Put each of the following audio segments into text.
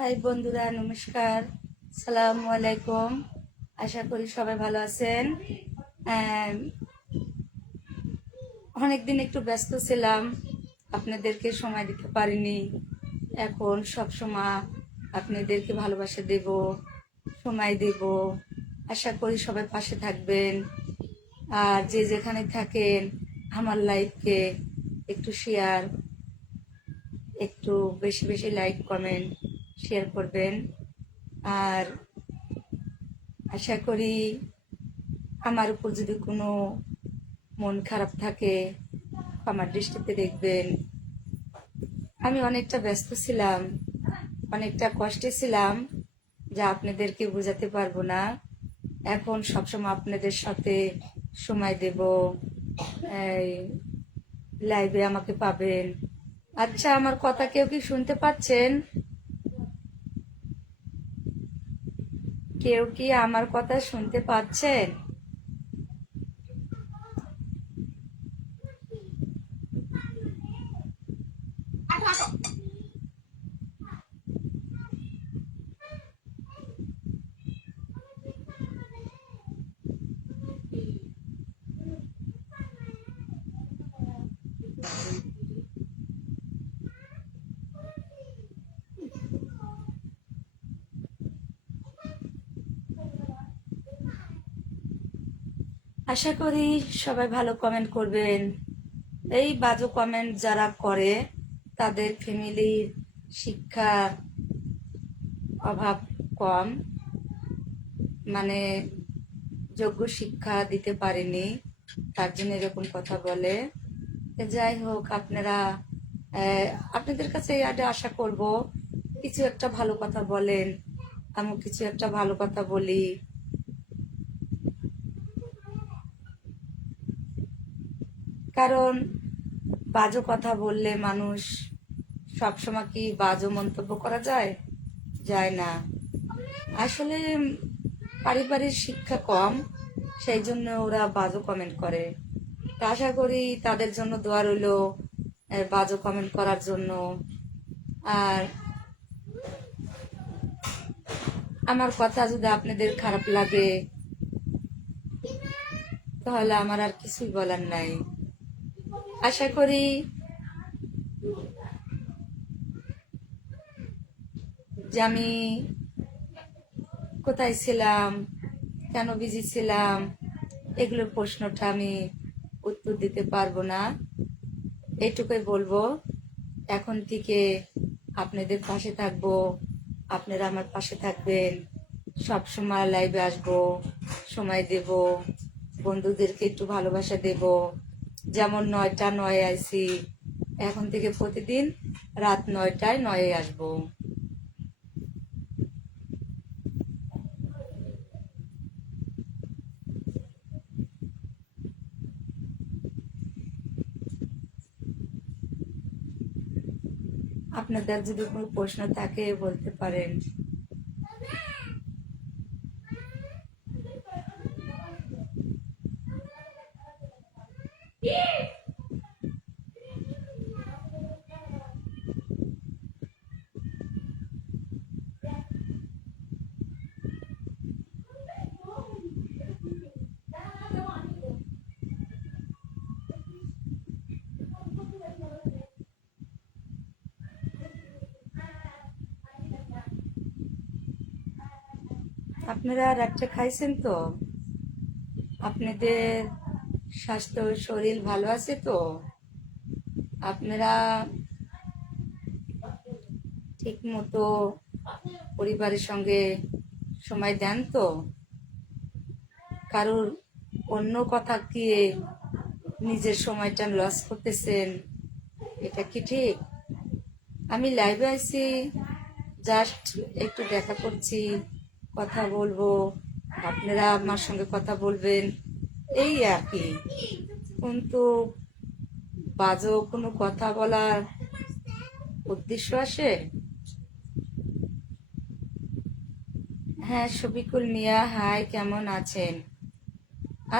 High বন্ধুরা, নমস্কার, সালামু আলাইকুম। আশা করি সবাই ভালো আছেন। অনেকদিন একটু ব্যস্ত ছিলাম, আপনাদেরকে সময় দিতে পারিনি। এখন সব সময় আপনাদেরকে ভালোবাসা দেব, সময় দেব। আশা করি সবাই পাশে থাকবেন। আর যে যেখানে থাকেন আমার লাইফকে একটু শেয়ার, একটু বেশি বেশি লাইক কমেন্ট শেয়ার করবেন। আর আশা করি আমার উপর যদি কোনো মন খারাপ থাকে আমার দৃষ্টিতে দেখবেন। আমি অনেকটা ব্যস্ত ছিলাম, অনেকটা কষ্টে ছিলাম, যা আপনাদেরকে বোঝাতে পারবো না। এখন সবসময় আপনাদের সাথে সময় দেব, এই লাইভে আমাকে পাবেন। আচ্ছা, আমার কথা কেউ কি শুনতে পাচ্ছেন? কেউ কি আমার কথা শুনতে পাচ্ছেন? আশা করি সবাই ভালো কমেন্ট করবেন। এই বাজে কমেন্ট যারা করে তাদের ফ্যামিলির শিক্ষার অভাব কম, মানে যোগ্য শিক্ষা দিতে পারেনি, তার জন্য এরকম কথা বলে। যাই হোক, আপনারা আপনাদের কাছে এটা আশা করব কিছু একটা ভালো কথা বলেন, আমি কিছু একটা ভালো কথা বলি। কারণ বাজে কথা বললে মানুষ সবসময় কি বাজে মন্তব্য করা যায়? যায় না। আসলে পারিবারিক শিক্ষা কম, সেই জন্য ওরা বাজে কমেন্ট করে। তা আশা করি তাদের জন্য দোয়া রইল বাজে কমেন্ট করার জন্য। আর আমার কথা যদি আপনাদের খারাপ লাগে তাহলে আমার আর কিছুই বলার নাই। আশা করি যে আমি কোথায় ছিলাম, কেন বিজি ছিলাম, এগুলোর প্রশ্নটা আমি উত্তর দিতে পারবো না। এইটুকুই বলবো, এখন থেকে আপনাদের পাশে থাকবো, আপনারা আমার পাশে থাকবেন। সব সময় লাইভে আসবো, সময় দেব, বন্ধুদেরকে একটু ভালোবাসা দেব। যেমন 9টা 9 আইসি, এখন থেকে প্রতিদিন রাত 9টায় 9 আসবো। আপনাদের যদি কোনো প্রশ্ন থাকে বলতে পারেন। আপনারা রাত্রে খাইছেন তো? আপনাদের স্বাস্থ্য শরীর ভালো আছে তো? আপনারা ঠিক মতো পরিবারের সঙ্গে সময় দেন তো? কারোর অন্য কথা দিয়ে নিজের সময়টা লস করতেছেন, এটা কি ঠিক? আমি লাইভে আছি, জাস্ট একটু দেখা করছি, কথা বলবো, আপনারা আমার সঙ্গে কথা বলবেন, এই আর কি। কিন্তু বাজে কোনো কথা বলার উদ্দেশ্য আসে? হ্যাঁ, শফিকুল মিয়া, হাই, কেমন আছেন?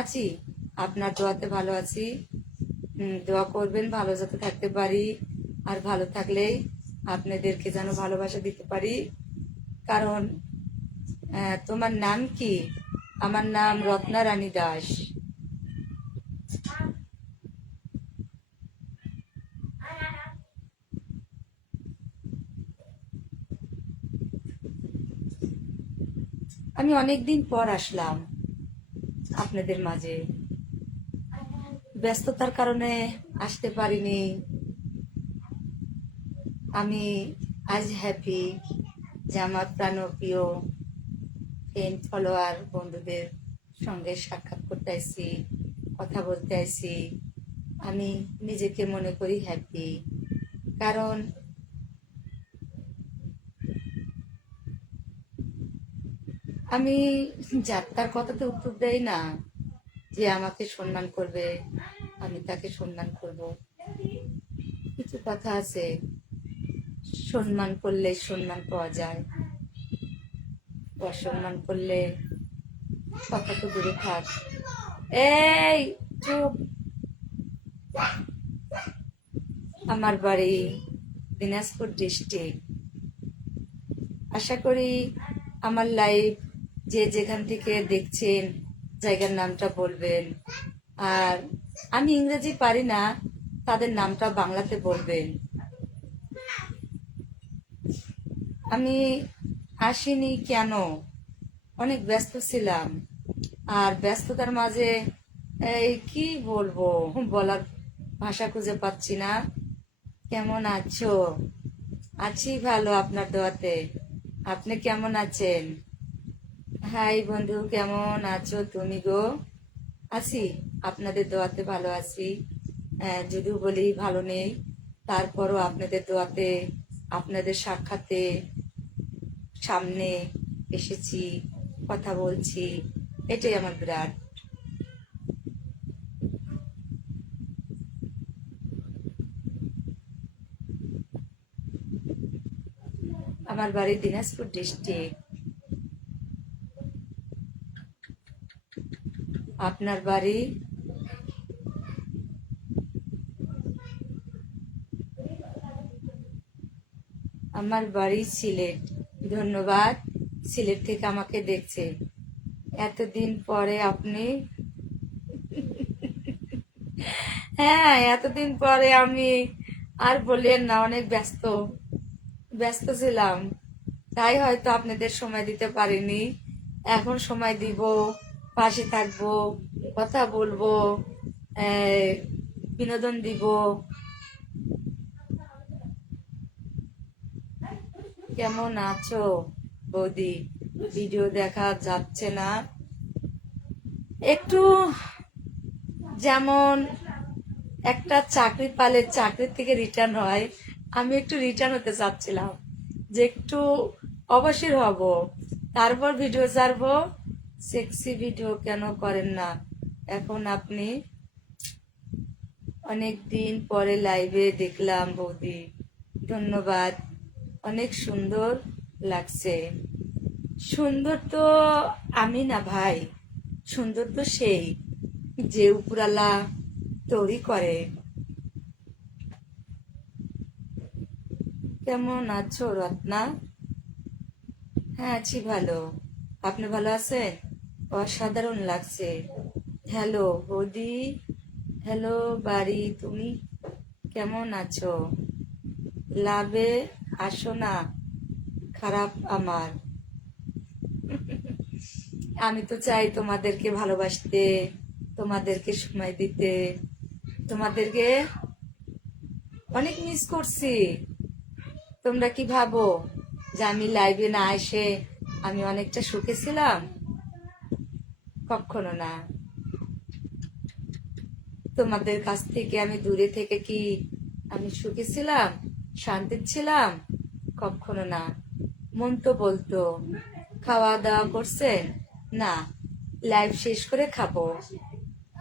আছি, আপনার দোয়াতে ভালো আছি। দোয়া করবেন ভালো যাতে থাকতে পারি, আর ভালো থাকলেই আপনাদেরকে যেন ভালোবাসা দিতে পারি। কারণ তোমার নাম কি? আমার নাম রত্না রানী দাস। আমি অনেকদিন পর আসলাম আপনাদের মাঝে। ব্যস্ততার কারণে আসতে পারিনি। আমি আজ হ্যাপি যে আমার প্রাণপ্রিয় ফ্রেন্ড ফলোয়ার বন্ধুদের সঙ্গে সাক্ষাৎ করতে আসছি, কথা বলতে আসছি। আমি নিজেকে মনে করি হ্যাপি, কারণ আমি যাত্রার কথাতে উত্তর দেই না যে আমাকে সম্মান করবে, আমি তাকে সম্মান করব। কিছু কথা আছে, সম্মান করলে সম্মান পাওয়া যায়, অসম্মান করলে কথা তো দূরে থাক। এই চুপ। আমার বাড়ি দিনাজপুর ডিস্ট্রিক্ট। আশা করি আমার লাইভ যে যেখান থেকে দেখছেন জায়গার নামটা বলবেন, আর আমি ইংরেজি পারি না, তাদের নামটা বাংলাতে বলবেন। আমি আসিনি কেন, অনেক ব্যস্ত ছিলাম, আর ব্যস্ততার মাঝে এই কি বলবো, বলার ভাষা খুঁজে পাচ্ছি না। কেমন আছো? আছি ভালো, আপনার দোয়াতে। আপনি কেমন আছেন? হাই বন্ধু, কেমন আছো তুমি গো? আছি, আপনাদের দোয়াতে ভালো আছি। যদিও বলি ভালো নেই, তারপরও আপনাদের দোয়াতে, আপনাদের সাক্ষাতে সামনে এসেছি, কথা বলছি, এটাই আমার বিরাট। আমার বাড়ি দিনাজপুর ডিস্ট্রিক্ট। আপনার বাড়ি? আমার বাড়ি সিলেট। ধন্যবাদ, সিলেট থেকে আমাকে দেখছে। এতদিন পরে আপনি, হ্যাঁ এতদিন পরে আমি, আর বললেন না, অনেক ব্যস্ত ব্যস্ত ছিলাম, তাই হয়তো আপনাদের সময় দিতে পারিনি। এখন সময় দিব, পাশে থাকবো, কথা বলবো, বিনোদন দিব। কেমন আছো বৌদি? ভিডিও দেখা যাচ্ছে না একটু, যেমন একটা চাকরি পালে চাকরির থেকে রিটার্ন হয়, আমি একটু রিটার্ন হতে চাচ্ছিলাম, যে একটু অবসর হব, তারপর ভিডিও ছাড়বো। সেক্সি ভিডিও কেন করেন না এখন আপনি? অনেক দিন পরে লাইভে দেখলাম বৌদি, ধন্যবাদ, অনেক সুন্দর লাগছে। সুন্দর তো আমি না ভাই, সুন্দর তো সেই যে উপরালা তৈরি করে। কেমন আছো রত্না? হ্যাঁ আছি ভালো, আপনি ভালো আছেন? অসাধারণ লাগছে। হ্যালো বৌদি, হ্যালো বাড়ি, তুমি কেমন আছো? লাভে আসো না, খারাপ আমার। আমি তো চাই তোমাদেরকে ভালোবাসতে, তোমাদেরকে সময় দিতে, তোমাদেরকে অনেক মিস করছি। তোমরা কি ভাবো যে আমি লাইভে না এসে আমি অনেকটা সুখে ছিলাম? কখনো না। তোমাদের কাছ থেকে আমি দূরে থেকে কি আমি সুখে ছিলাম, শান্তি ছিলাম? কখনো না। মন তো বলতো খাওয়া দাওয়া করছেন না, লাইভ শেষ করে খাবো।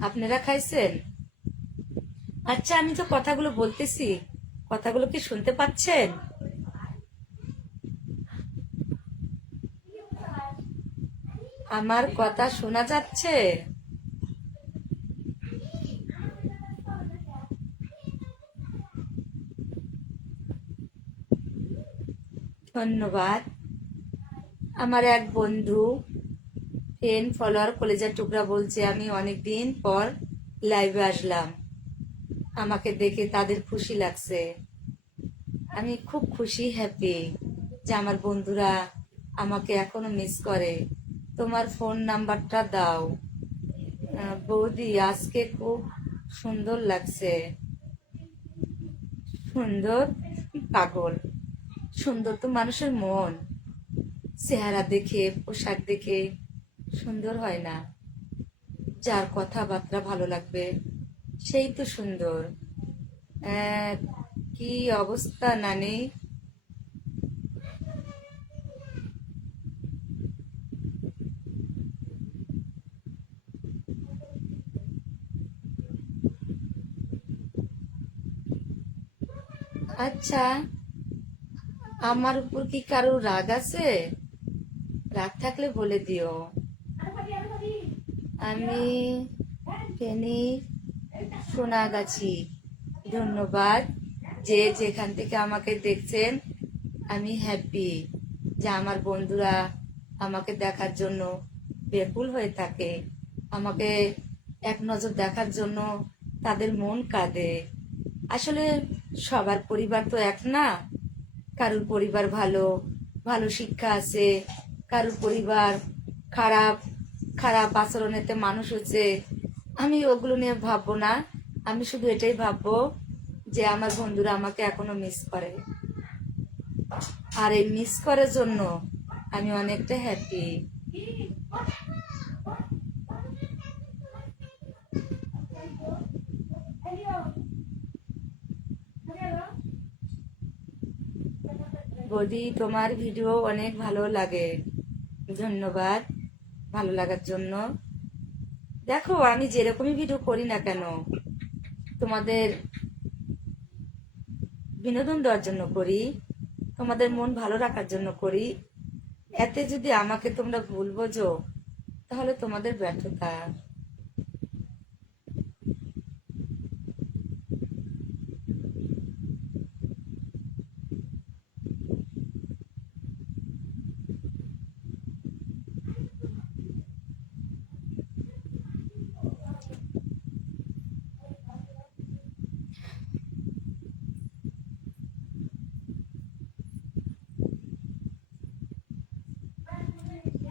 আপনারা খাইছেন? আচ্ছা, আমি তো কথাগুলো বলতেছি, কথাগুলো কি শুনতে পাচ্ছেন? আমার কথা শোনা যাচ্ছে? ধন্যবাদ। আমার এক বন্ধু ফ্রেন্ড ফলোয়ার কলেজার টুকরা বলছে আমি অনেকদিন পর লাইভে আসলাম, আমাকে দেখে তাদের খুশি লাগছে। আমি খুব খুশি, হ্যাপি যে আমার বন্ধুরা আমাকে এখনো মিস করে। তোমার ফোন নাম্বারটা দাও। বৌদি আজকে খুব সুন্দর লাগছে। সুন্দর? পাগল, সুন্দর তো মানুষের মন, চেহারা দেখে পোশাক দেখে সুন্দর হয় না। যার কথাবার্তা ভালো লাগবে সেই তো সুন্দর। আহ, কি অবস্থা নানি? আচ্ছা, আমার উপর কি কারো রাগ আছে? রাগ থাকলে বলে দিও। আমি ফেনী সোনাগাছি। ধন্যবাদ যে যেখান থেকে আমাকে দেখছেন। আমি হ্যাপি যে আমার বন্ধুরা আমাকে দেখার জন্য ব্যাকুল হয়ে থাকে, আমাকে এক নজর দেখার জন্য তাদের মন কাঁদে। আসলে সবার পরিবার তো এক না। কারোর পরিবার ভালো, ভালো শিক্ষা আছে, কারোর পরিবার খারাপ, খারাপ আচরণেতে মানুষ হচ্ছে। আমি ওগুলো নিয়ে ভাববো না, আমি শুধু এটাই ভাববো যে আমার বন্ধুরা আমাকে এখনো মিস করে। আর এই মিস করার জন্য আমি অনেকটা হ্যাপি। বৌদি তোমার ভিডিও অনেক ভালো লাগে। ধন্যবাদ ভালো লাগার জন্য। দেখো আমি যেরকমই ভিডিও করি না কেন, তোমাদের বিনোদন দেওয়ার জন্য করি, তোমাদের মন ভালো রাখার জন্য করি। এতে যদি আমাকে তোমরা ভুল বোঝো তাহলে তোমাদের ব্যর্থতা।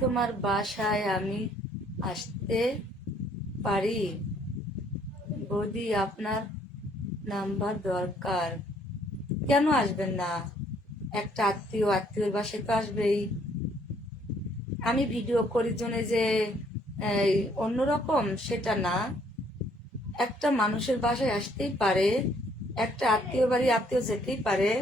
তোমার বাসায় আমি আসতে পারি? বৌদি আপনার নাম্বার দরকার। কেন আসবেন না? একটা আত্মীয়, আত্মীয়র বাসায় তো আসবেই। আমি ভিডিও করি জন্য যে এই, অন্যরকম সেটা না। একটা মানুষের বাসায় আসতেই পারে, একটা আত্মীয় বাড়ি আত্মীয় যেতেই পারে।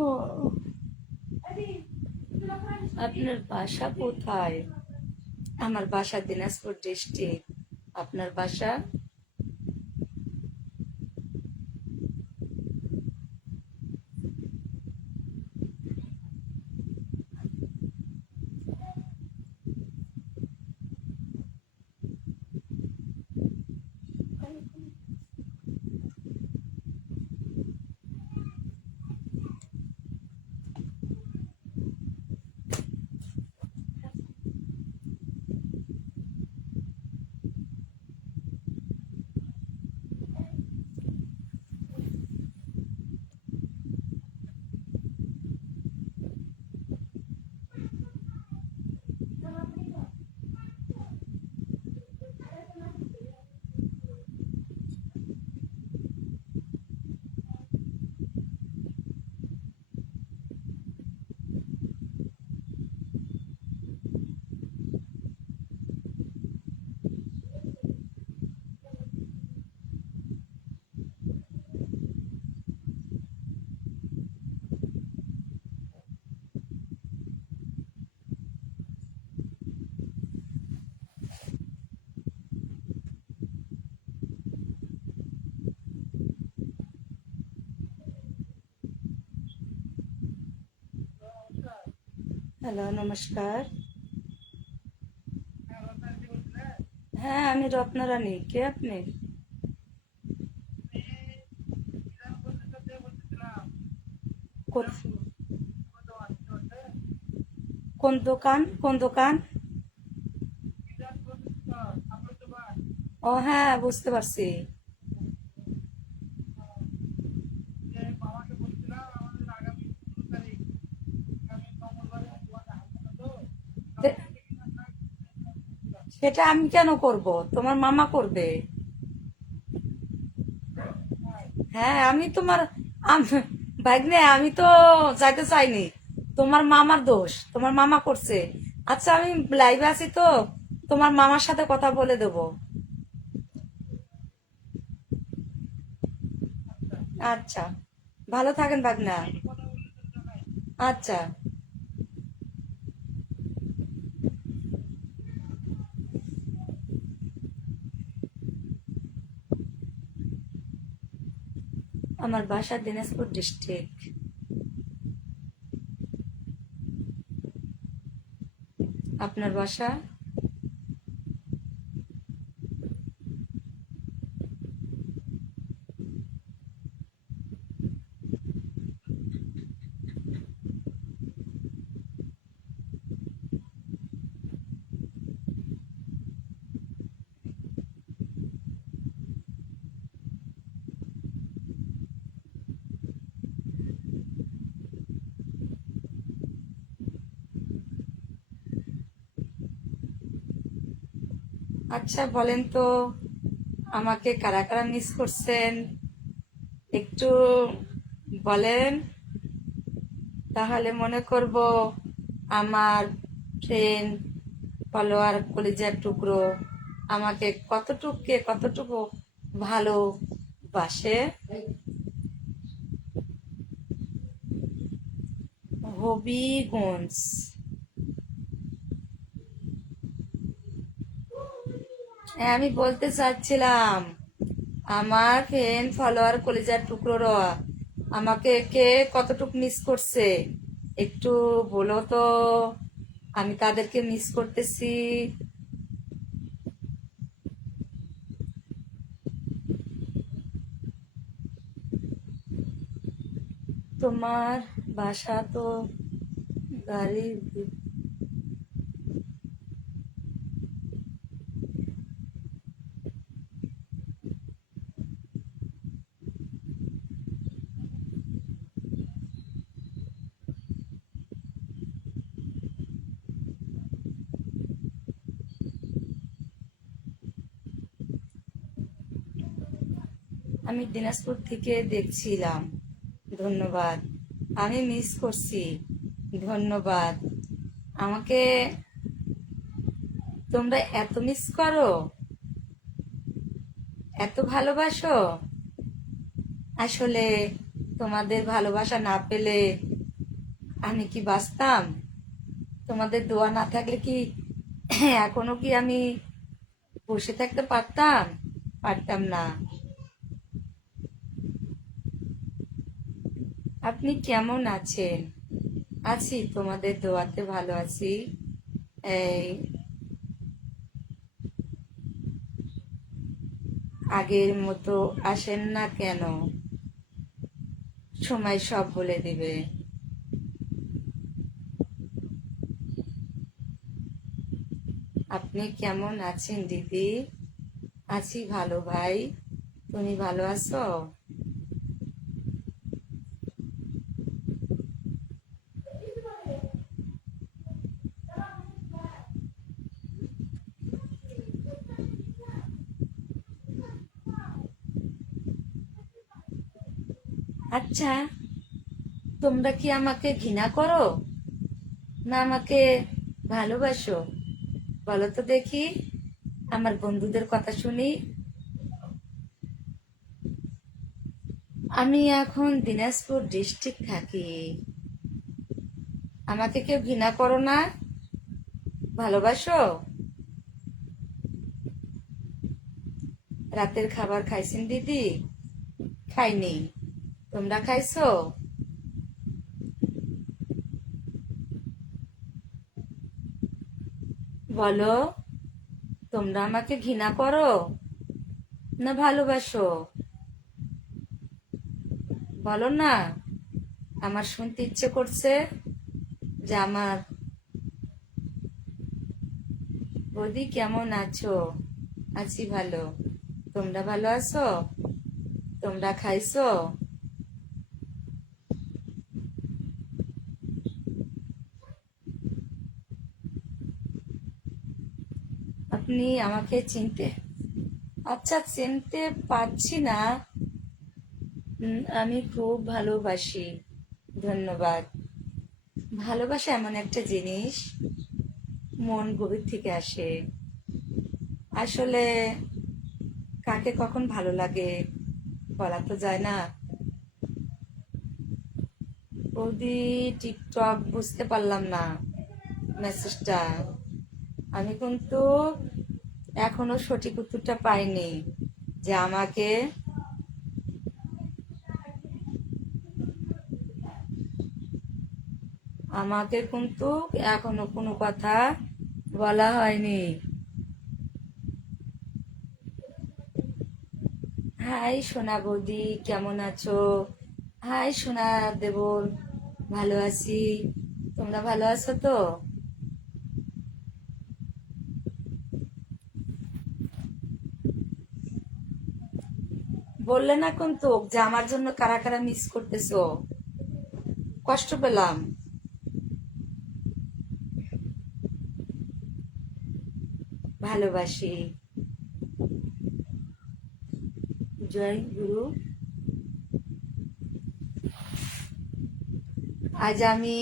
ও, আপনার বাসা কোথায়? আমার বাসা দিনাজপুর ডিস্ট্রিক্ট। আপনার বাসা? হ্যালো, নমস্কার। হ্যাঁ, আমি রত্নারানী। কে আপনি? কোথ- কোন দোকান? কোন দোকান? ও হ্যাঁ, বুঝতে পারছি। তে- সেটা আমি কেন করব? তোমার মামা করবে। হ্যাঁ, আমি তোমার ভাগ্নে, আমি তো যাইতে চাইনি। তোমার মামার দোষ, তোমার মামা করছে। আচ্ছা, আমি লাইভে আছি তো, তোমার মামার সাথে কথা বলে দেবো। আচ্ছা, ভালো থাকেন ভাগনা। আচ্ছা। আমার বাসা দিনাজপুর ডিস্ট্রিক্ট। আপনার বাসা? আচ্ছা, বলেন তো, আমাকে কারা কারা মিস করছেন একটু বলেন, তাহলে মনে করব আমার ফ্রেন্ড, ফলোয়ার, কলিজার টুকরো আমাকে কতটুকু ভালোবাসে। হবিগঞ্জ। হ্যাঁ, আমি বলতে চাচ্ছিলাম, আমার ফ্রেন্ড, ফলোয়ার, কলিজার টুকরোরা আমাকে কে কতটুকু মিস করছে একটু বলো তো। আমি তাদেরকে মিস করতেছি। তোমার বাসা তো গাড়ি। আমি দিনাজপুর থেকে দেখছিলাম। ধন্যবাদ। আমি মিস করছি। ধন্যবাদ। আমাকে তোমরা এত মিস করো, এত ভালোবাসো। আসলে তোমাদের ভালোবাসা না পেলে আমি কি বাঁচতাম? তোমাদের দোয়া না থাকলে কি এখনো কি আমি বসে থাকতে পারতাম? পারতাম না। আপনি কেমন আছেন? আছি, তোমাদের দোয়াতে ভালো আছি। এই আগের মতো আসেন না কেন? সময় সব বলে দিবে। আপনি কেমন আছেন দিদি? আছি ভালো ভাই। তুমি ভালো আছো? আচ্ছা, তোমরা কি আমাকে ঘৃণা করো, না আমাকে ভালোবাসো? বলো তো দেখি, আমার বন্ধুদের কথা শুনি। আমি এখন দিনাজপুর ডিস্ট্রিক্ট থাকি। আমাকে কেউ ঘৃণা করো না, ভালোবাসো? রাতের খাবার খাইছেন দিদি? খাইনি। তোমরা খাইছো? বলো, তোমরা আমাকে ঘৃণা করো না ভালোবাসো? বলো না। আমার শুনতে ইচ্ছে করছে যে আমার বৌদি কেমন আছো? আছি ভালো। তোমরা ভালো আছো? তোমরা খাইছো? আপনি আমাকে চিনতে, আচ্ছা চিনতে পারছি না। আমি খুব ভালোবাসি। ধন্যবাদ। ভালোবাসা এমন একটা জিনিস, মন গভীর থেকে আসে। আসলে কাকে কখন ভালো লাগে বলা তো যায় না। বৌদি, টিকটক বুঝতে পারলাম না মেসেজটা। আমি কিন্তু এখনো সঠিক উত্তরটা পাইনি যে আমাকে কিন্তু এখনো কোনো কথা বলা হয়নি। হাই সোনা বৌদি, কেমন আছো? হাই সোনা দেবর, ভালো আছি। তোমরা ভালো আছো তো? বললে না কিন্তু যে আমার জন্য কারা কারা মিস করতেছো। কষ্ট পেলাম। ভালোবাসি। জয় গুরু। আজ আমি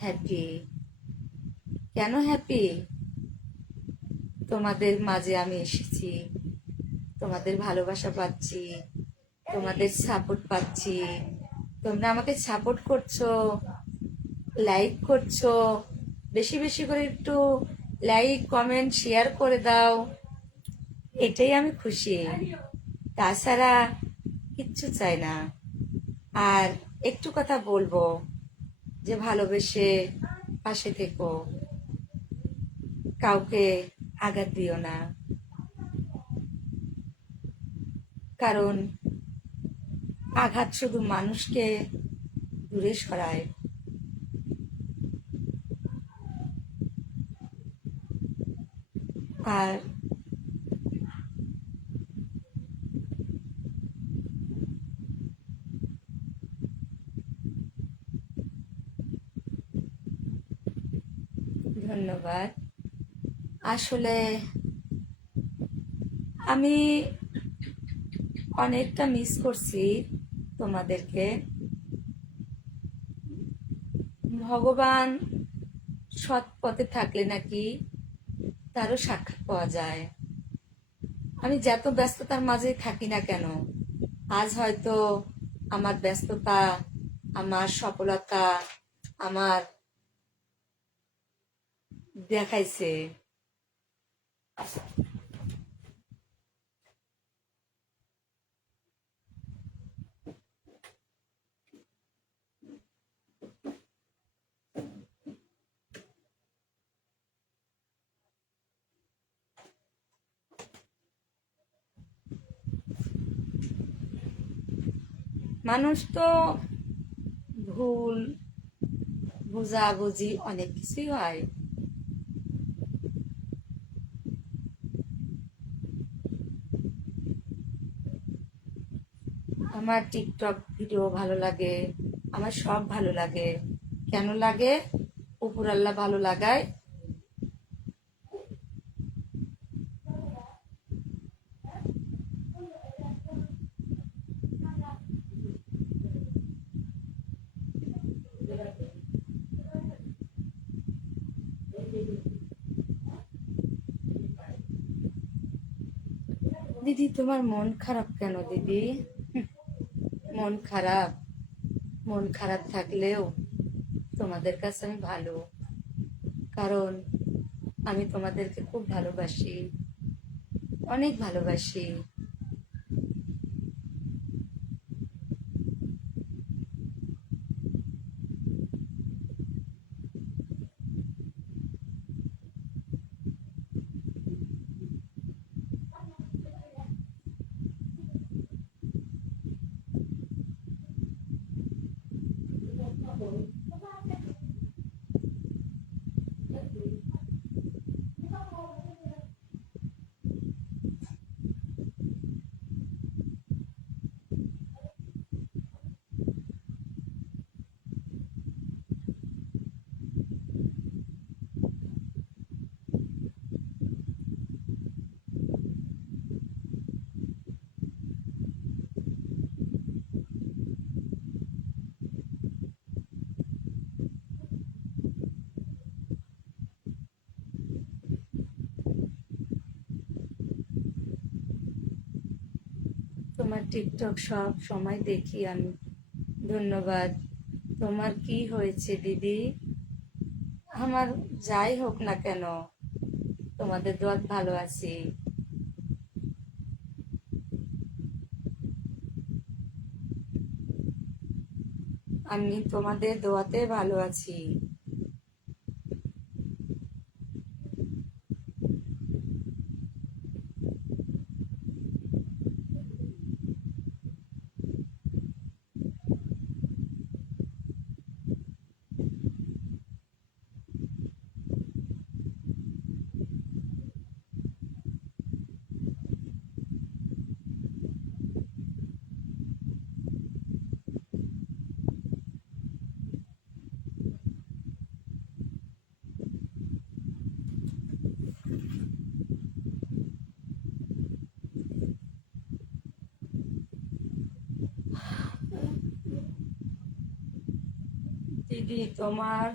হ্যাপি। কেন হ্যাপি? তোমাদের মাঝে আমি এসেছি, তোমাদের ভালোবাসা পাচ্ছি, তোমাদের সাপোর্ট পাচ্ছি। তোমরা আমাকে সাপোর্ট করছো, লাইক করছো। বেশি বেশি করে একটু লাইক কমেন্ট শেয়ার করে দাও, এটাই আমি খুশি। তাছাড়া কিচ্ছু চাই না। আর একটু কথা বলবো, যে ভালোবেসে পাশে থেকো, কাউকে আঘাত দিও না। কারণ আঘাত শুধু মানুষকে দূরে সরায়। আর ধন্যবাদ। আসলে আমি অনেকটা মিস করছি তোমাদেরকে। ভগবান সৎ পথে থাকলে নাকি তারও সাক্ষাৎ পাওয়া যায়। আমি যত ব্যস্ততার মাঝে থাকি না কেন, আজ হয়তো আমার ব্যস্ততা, আমার সফলতা আমার দেখাইছে। মানুষ তো ভুল বুঝাবুঝি অনেক কিছুই হয়। আমার টিকটক ভিডিও ভালো লাগে, আমার সব ভালো লাগে। কেন লাগে? উপর আল্লাহ ভালো লাগায়। দিদি, তোমার মন খারাপ কেন দিদি? মন খারাপ? মন খারাপ থাকলেও তোমাদের কাছে আমি ভালো। কারণ আমি তোমাদেরকে খুব ভালোবাসি, অনেক ভালোবাসি। তোমার টিকটক সব সময় দেখি আমি। ধন্যবাদ। তোমার কি হয়েছে দিদি? আমার যাই হোক না কেন, তোমাদের দোয়াত ভালো আছি। আমি তোমাদের দোয়াতে ভালো আছি। দিদি তোমার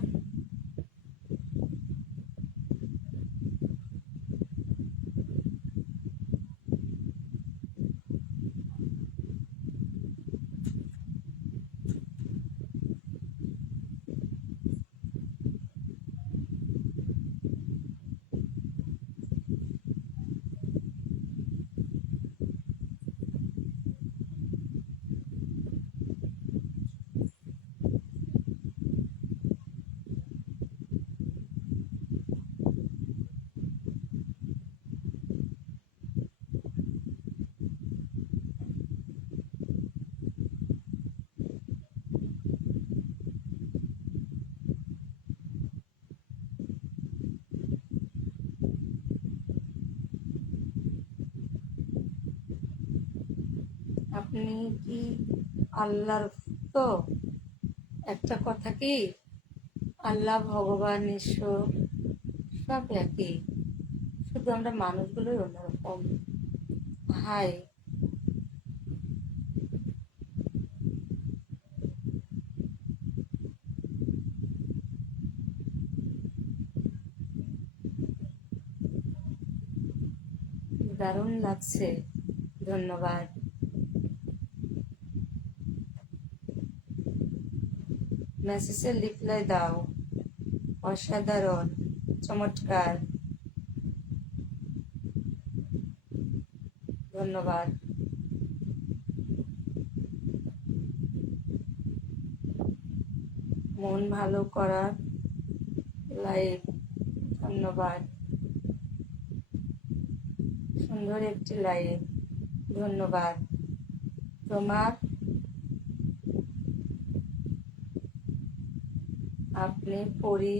আপনি কি আল্লাহর তো একটা কথা কি, আল্লাহ ভগবান ঈশ্বর সব একই, শুধু আমরা মানুষগুলোই অন্যরকম। হাই। দারুণ লাগছে। ধন্যবাদ। মেসেজে রিপ্লাই দাও। অসাধারণ, চমৎকার, ধন্যবাদ। মন ভালো করার লাইভ, ধন্যবাদ। সুন্দর একটি লাইভ, ধন্যবাদ। তোমার আপনি পরি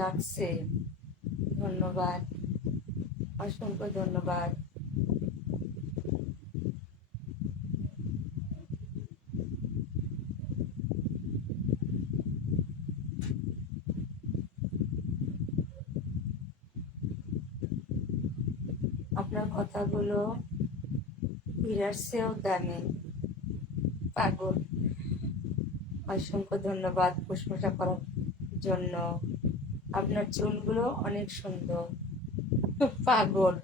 লাগছে, ধন্যবাদ, অসংখ্য ধন্যবাদ। আপনার কথাগুলো হীরার চেয়েও দামি। পাগল, অসংখ্য ধন্যবাদ প্রশংসা করার জন্য। আপনার চুলগুলো অনেক সুন্দর। পাগল,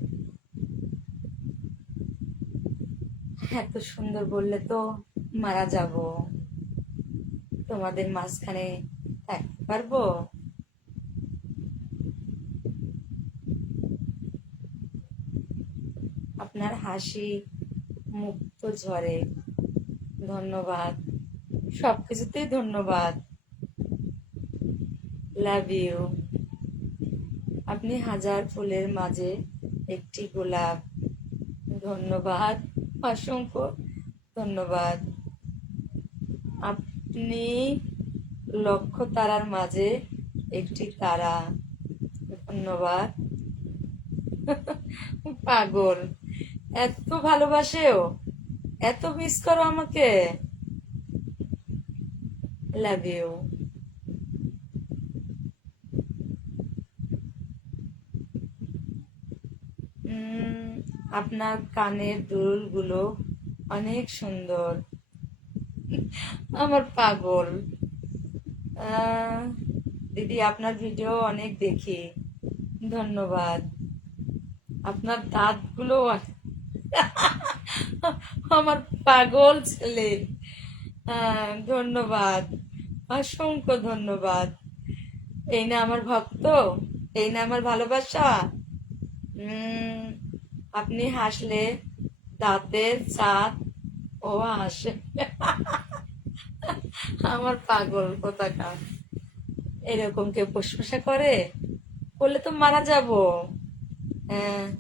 এত সুন্দর বললে তো মারা যাব। তোমাদের মাঝখানে থাকতে পারবো? আপনার হাসি মুক্ত ঝরে, ধন্যবাদ। সবকিছুতেই ধন্যবাদ। Love you. আপনি হাজার ফুলের মাঝে একটি গোলাপ, ধন্যবাদ, অসংখ্য ধন্যবাদ। আপনি লক্ষ তারার মাঝে একটি তারা, ধন্যবাদ। পাগল, এত ভালোবাসেও, এত মিস করো আমাকে। Love you. আপনার কানের দুলগুলো অনেক সুন্দর। আমার পাগল। দিদি আপনার ভিডিও অনেক দেখি, ধন্যবাদ। আপনার দাঁতগুলো আমার পাগল ছেলে। ধন্যবাদ, অসংখ্য ধন্যবাদ। এই না আমার ভক্ত, এই না আমার ভালোবাসা। উম আপনি হাসলে দাঁতের ছাদ ও হাসে। আমার পাগল কোথাকার। এরকম কেউ প্রশংসা করে? করলে তো মারা যাব। হ্যাঁ,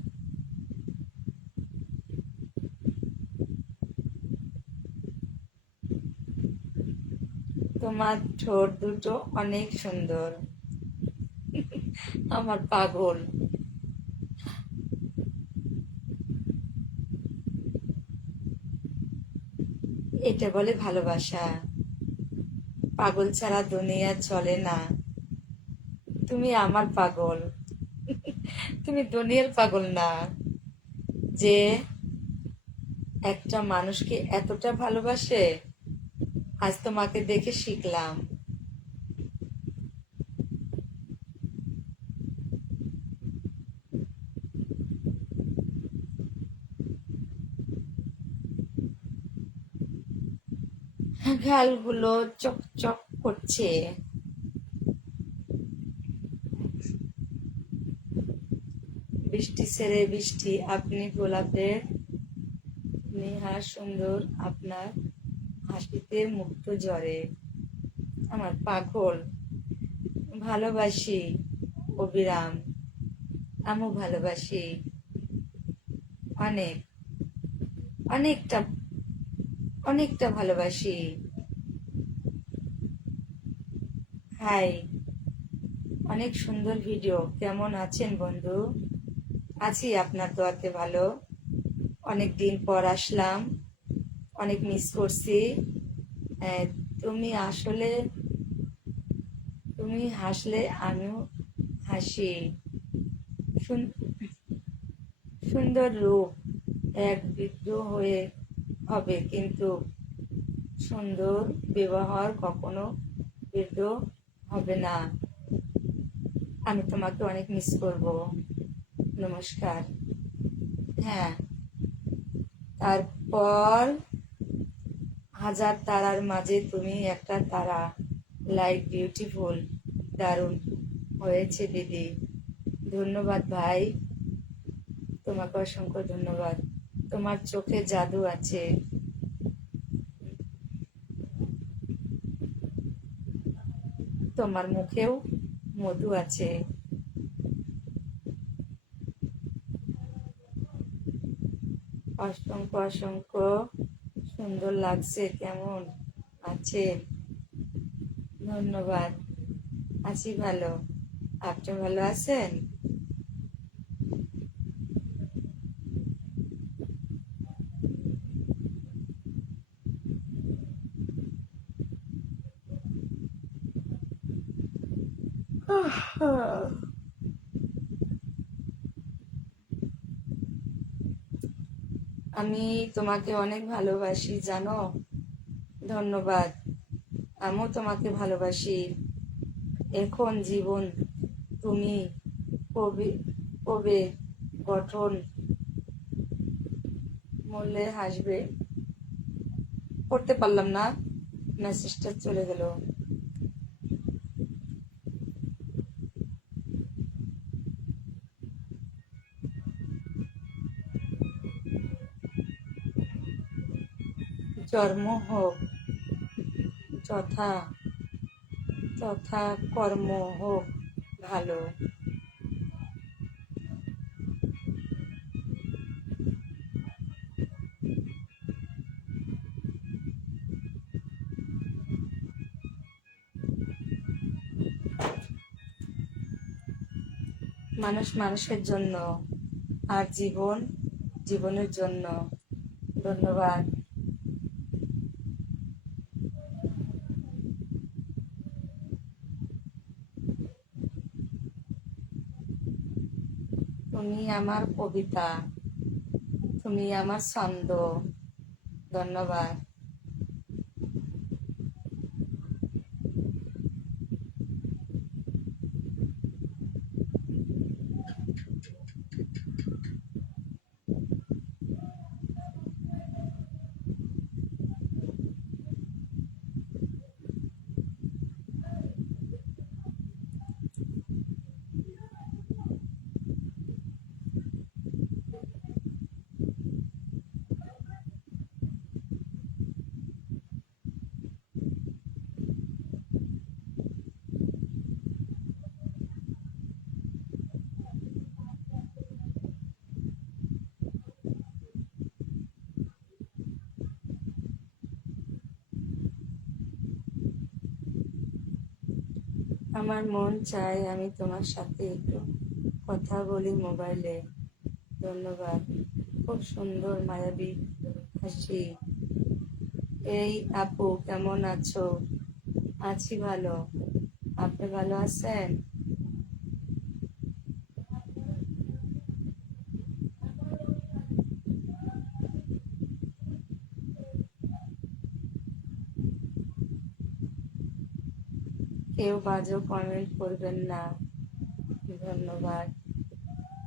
তোমার ঠোঁট দুটো অনেক সুন্দর। আমার পাগল। এটা বলে ভালোবাসা। পাগল ছাড়া দুনিয়া চলে না। তুমি আমার পাগল, তুমি দুনিয়ার পাগল না। যে একটা মানুষকে এতটা ভালোবাসে, আজ তোমাকে দেখে শিখলাম। গালগুলো চকচক করছে। বৃষ্টি ছেড়ে বৃষ্টি, আপনি গোলাপের নেহার সুন্দর, আপনার হাসিতে মুক্ত ঝরে। আমার পাগল। ভালোবাসি অবিরাম, আমিও ভালোবাসি অনেক, অনেকটা, অনেকটা ভালোবাসি। হাই, অনেক সুন্দর ভিডিও। কেমন আছেন বন্ধু? আছি আপনার দোয়াতে ভালো। অনেক দিন পর আসলাম, অনেক মিস করছি। আহ, তুমি আসলে, তুমি হাসলে আমিও হাসি। সুন- সুন্দর রূপ এক বৃদ্ধ হয়ে হবে, কিন্তু সুন্দর ব্যবহার কখনো বৃদ্ধ হবে না। আমি তোমাকে অনেক মিস করব। নমস্কার। হ্যাঁ, তারপর হাজার তারার মাঝে তুমি একটা তারা, লাইক বিউটিফুল। দারুণ হয়েছে দিদি। ধন্যবাদ ভাই, তোমাকে অসংখ্য ধন্যবাদ। তোমার চোখে জাদু আছে, তোমার মুখেও মধু আছে। অসংখ্য অসংখ্য সুন্দর লাগছে। কেমন আছেন? ধন্যবাদ। আছি ভালো। আপনি ভালো আছেন? আমি তোমাকে অনেক ভালোবাসি জানো। ধন্যবাদ। আমিও তোমাকে ভালোবাসি। এখন জীবন তুমি কবে, কবে গঠন মূল্যে হাসবে। পড়তে পারলাম না, মেসেজটা চলে গেল। জন্ম হোক যথা, তথা কর্ম হোক ভালো। মানুষ মানুষের জন্য, আর জীবন জীবনের জন্য। ধন্যবাদ। তুমি আমার কবিতা, তুমি আমার ছন্দ। ধন্যবাদ। আমার মন চায় আমি তোমার সাথে একটু কথা বলি মোবাইলে। ধন্যবাদ। খুব সুন্দর মায়াবী হাসি। এই আপু কেমন আছো? আছি ভালো। আপনি ভালো আছেন? কেউ বাজে কমেন্ট করবেন না। ধন্যবাদ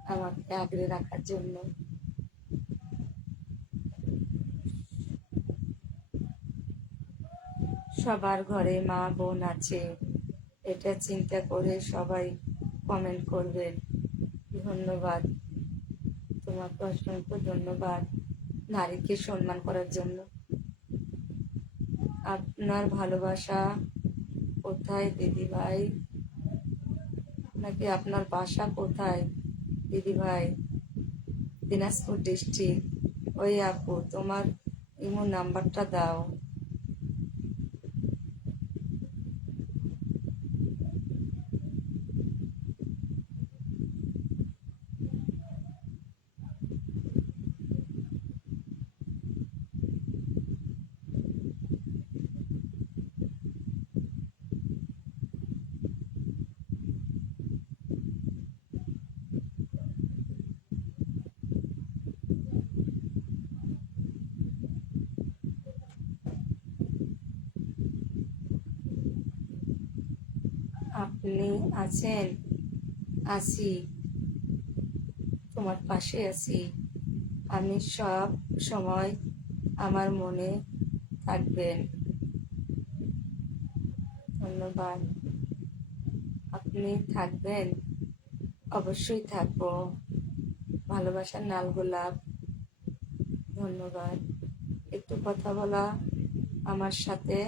আমাকে আগলে রাখার জন্য। সবার ঘরে মা বোন আছে, এটা চিন্তা করে সবাই কমেন্ট করবেন। ধন্যবাদ, তোমাকে অসংখ্য ধন্যবাদ নারীকে সম্মান করার জন্য। আপনার ভালোবাসা কোথায় দিদি ভাই? নাকি আপনার বাসা কোথায় দিদি ভাই? দিনাজপুর ডিস্ট্রিক্ট। ওই আপু তোমার ইমো নাম্বারটা দাও। আপনি আছেন? আছি, তোমার পাশে আছি। আমি সব সময় আমার মনে থাকবেন। ধন্যবাদ। আপনি থাকবেন? অবশ্যই থাকবো। ভালোবাসার লাল গোলাপ। ধন্যবাদ। একটু কথা বলা আমার সাথে।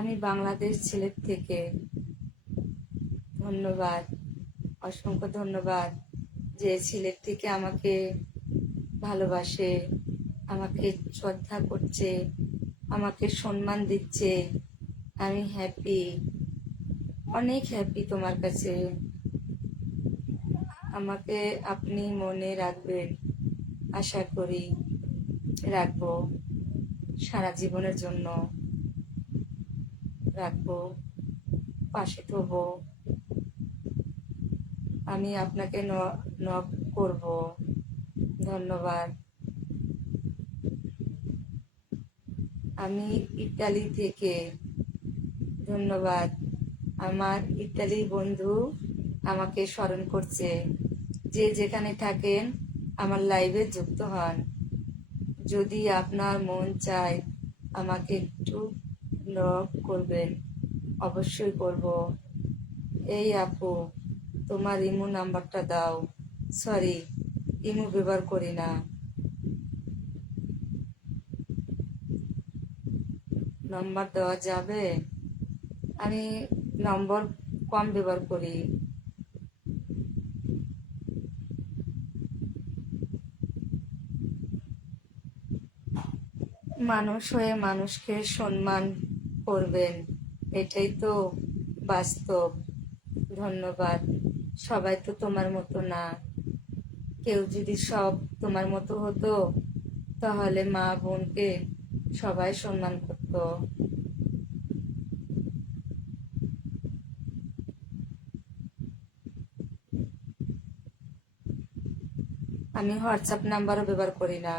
আমি বাংলাদেশ সিলেট থেকে। ধন্যবাদ, অসংখ্য ধন্যবাদ যে সিলেট থেকে আমাকে ভালোবাসে, আমাকে শ্রদ্ধা করছে, আমাকে সম্মান দিচ্ছে। আমি হ্যাপি, অনেক হ্যাপি তোমার কাছে। আমাকে আপনি মনে রাখবেন, আশা করি রাখবো, সারা জীবনের জন্য রাখবো, পাশে থাকবো। আমি আপনাকে নক করব। ধন্যবাদ। আমি ইতালি থেকে। ধন্যবাদ। আমার ইতালি বন্ধু আমাকে স্মরণ করছে। যে যেখানে থাকেন আমার লাইভে যুক্ত হন। যদি আপনার মন চায় আমাকে একটু নক করবেন, অবশ্যই করব। এই আপু তোমার ইমো নাম্বারটা দাও। সরি, ইমো ব্যবহার করি না। নাম্বার দেওয়া যাবে? আমি নম্বর কম ব্যবহার করি। মানুষ হয়ে মানুষকে সম্মান করবেন, এটাই তো বাস্তব। ধন্যবাদ। সবাই তো তোমার মতো না। কেউ যদি সব তোমার মতো হতো তাহলে মা বোনকে সবাই সম্মান করতো। আমি হোয়াটসঅ্যাপ নাম্বারও ব্যবহার করি না।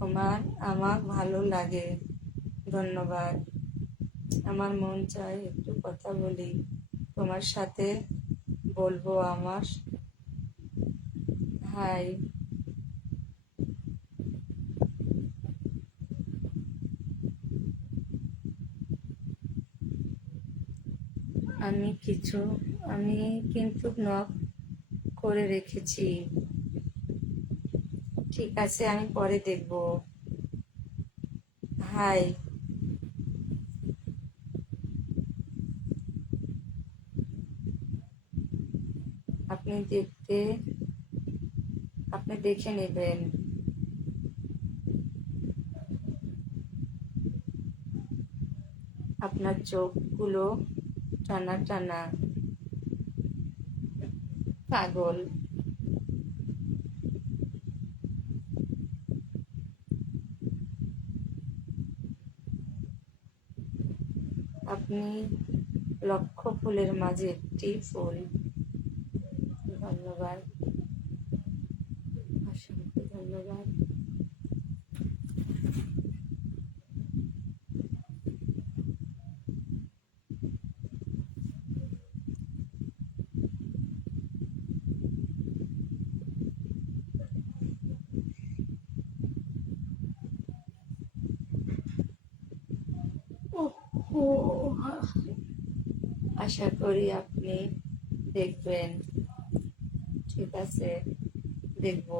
তোমার আমার ভালো লাগে। ধন্যবাদ। আমার মন চায় একটু কথা বলি তোমার সাথে। বলবো আমার হাই। আমি কিন্তু নক করে রেখেছি। ঠিক আছে, আমি পরে দেখব। হাই। আপনি দেখে নেবেন। আপনার চোখগুলো টানা টানা। পাগল। আপনি লক্ষ ফুলের মাঝে একটি ফুল। ধন্যবাদ, অসংখ্য ধন্যবাদ। আশা করি আপনি দেখবেন। ঠিক আছে, দেখব।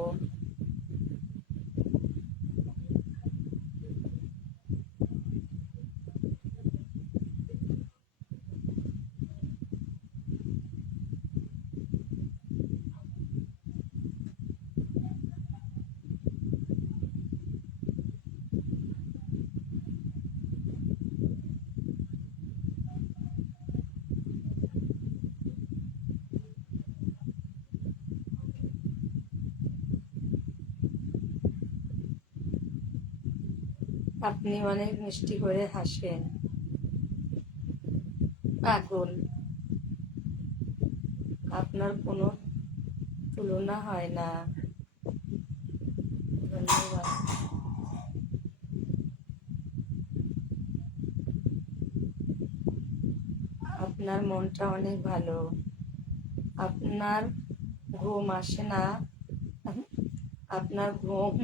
আপনি অনেক মিষ্টি করে হাসেন। পাগল। আপনার কোনো তুলনা হয় না। ধন্যবাদ। আপনার মনটা অনেক ভালো। আপনার ঘুম আসে না? আপনার ঘুম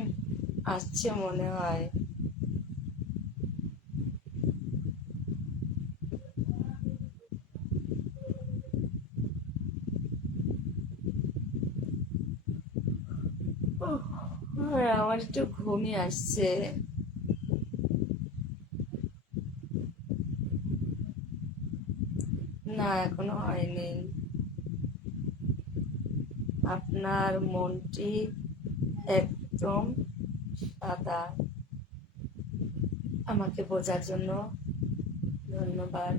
আসছে মনে হয়। আমার একটু ঘুমই আসছে। না, এখনো হয়নি। আপনার মনটি একদম সাদা। আমাকে বোঝার জন্য ধন্যবাদ।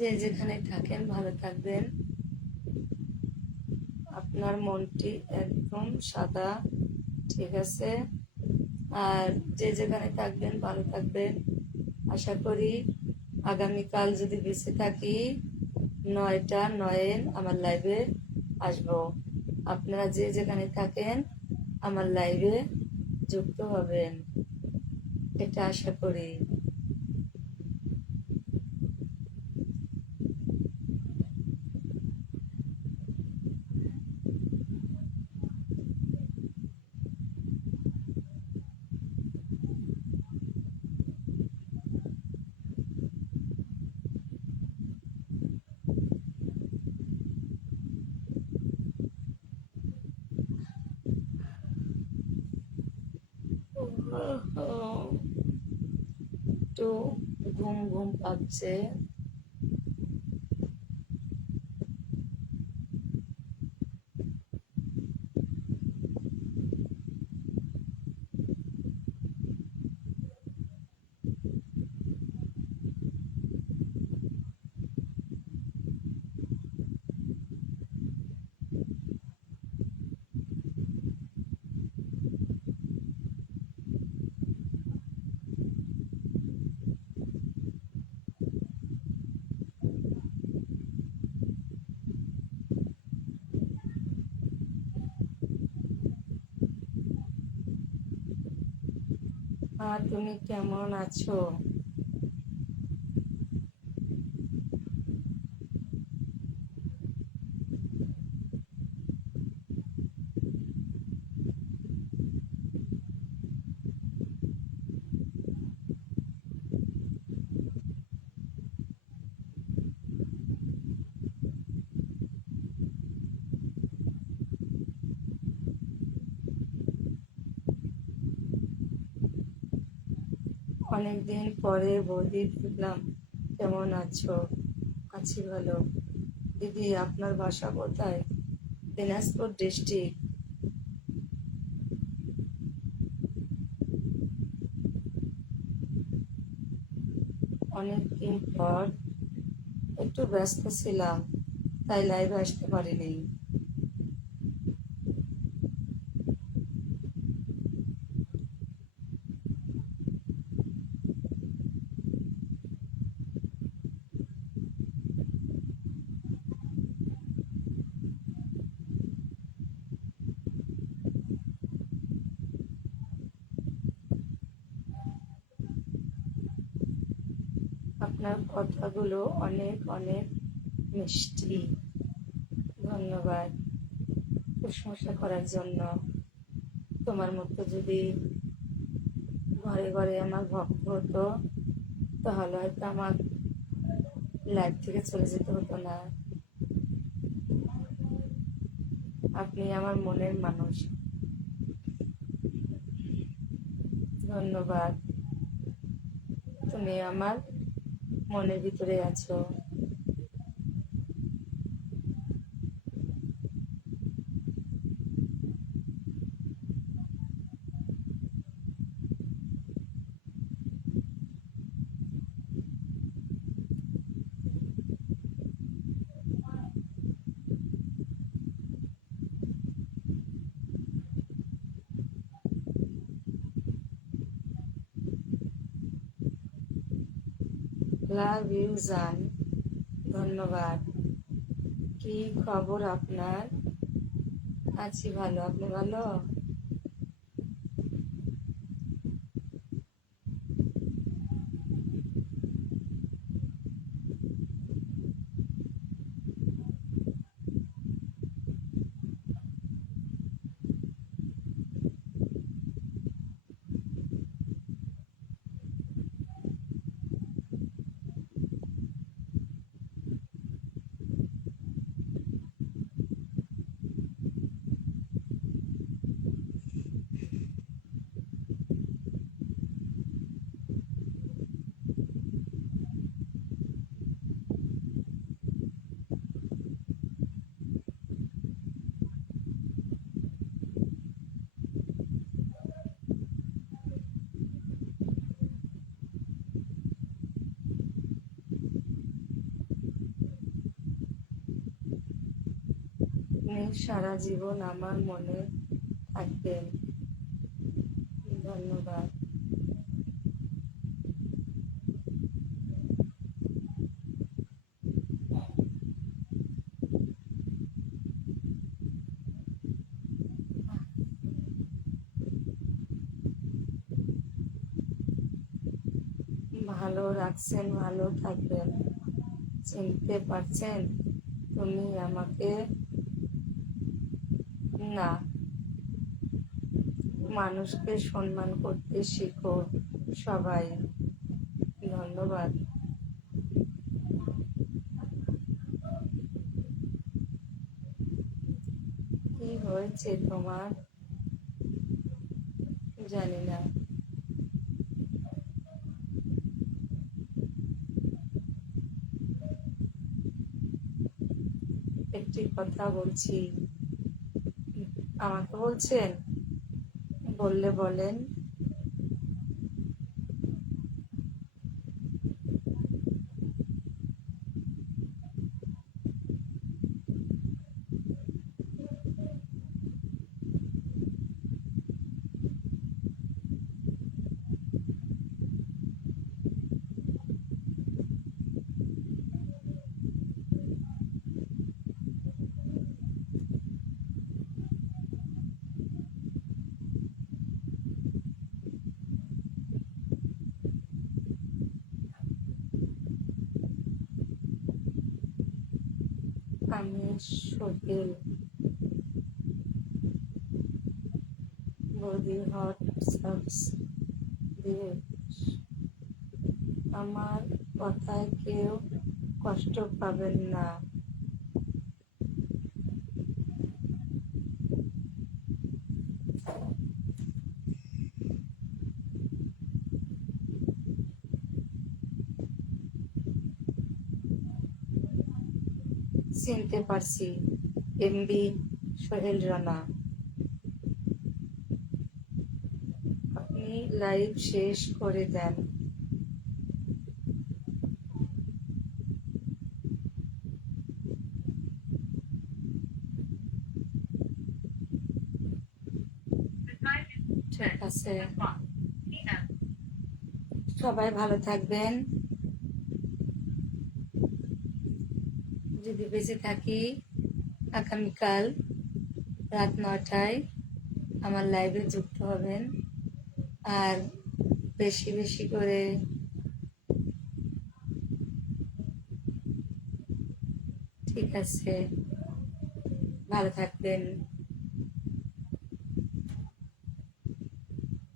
যে যেখানে থাকেন ভালো থাকবেন। আপনার মনটি একদম সাদা। ঠিক আছে, আর যে যেখানে থাকবেন ভালো থাকবেন। আশা করি আগামীকাল যদি বেঁচে থাকি 9টা 9 আমার লাইভে আসবো। আপনারা যে যেখানে থাকেন আমার লাইভে যুক্ত হবেন, এটা আশা করি। একটু ঘুম ঘুম পাচ্ছে। তুমি কেমন আছো? অনেকদিন পরে বৌদি, দেখলাম। কেমন আছো? আছি ভালো। দিদি, আপনার বাসা কোথায়? দিনাজপুর ডিস্ট্রিক্ট। অনেকদিন পর। একটু ব্যস্ত ছিলাম, তাই লাইভে আসতে পারিনি। আপনার কথাগুলো অনেক অনেক মিষ্টি। ধন্যবাদ প্রশংসা করার জন্য। তোমার মতো যদি ঘরে ঘরে আমার ভক্ত হতো, তাহলে হয়তো আমার লাইফ থেকে চলে যেতে হতো না। আপনি আমার মনের মানুষ। ধন্যবাদ। তুমি আমার মনের ভিতরে আছো। লাভ ইউ জান। ধন্যবাদ। কি খবর আপনার? আছি ভালো। আপনি ভালো? আপনি সারা জীবন আমার মনে থাকবেন। ধন্যবাদ। ভালো রাখছেন, ভালো থাকবেন। চিনতে পারছেন? তুমি আমাকে? না। মানুষকে সম্মান করতে শিখো সবাই। ধন্যবাদ। কি হয়েছে তোমার? জানি না। একটি কথা বলছি। আমাকে বলছেন? বললে বলেন। সোহেল বৌদি হট সাবস দিয়ে আমার কথায় কেউ কষ্ট পাবেন না। চিনতে পারছি, এমবি সোহেল রানা। আপনি লাইভ শেষ করে দেন। ঠিক আছে, সবাই ভালো থাকবেন। যদি বেঁচে থাকি আগামীকাল রাত 9টায় আমার লাইভে যুক্ত হবেন। আর বেশি বেশি করে ঠিক আছে, ভালো থাকবেন।